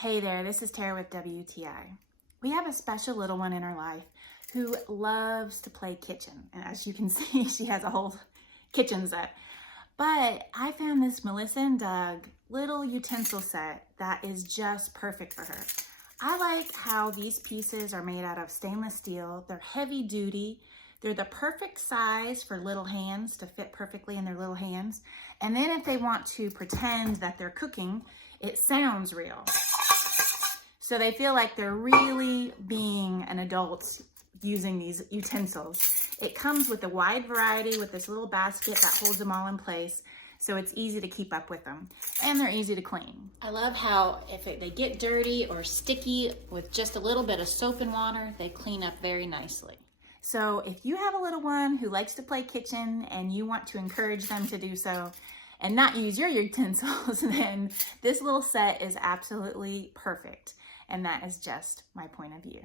Hey there, this is Tara with WTI. We have a special little one in our life who loves to play kitchen. And as you can see, she has a whole kitchen set. But I found this Melissa and Doug little utensil set that is just perfect for her. I like how these pieces are made out of stainless steel. They're heavy duty. They're the perfect size for little hands to fit perfectly in their little hands. And then if they want to pretend that they're cooking, it sounds real. So they feel like they're really being an adult using these utensils. It comes with a wide variety with this little basket that holds them all in place. So it's easy to keep up with them, and they're easy to clean. I love how if they get dirty or sticky with just a little bit of soap and water, they clean up very nicely. So if you have a little one who likes to play kitchen and you want to encourage them to do so and not use your utensils, then this little set is absolutely perfect. And that is just my point of view.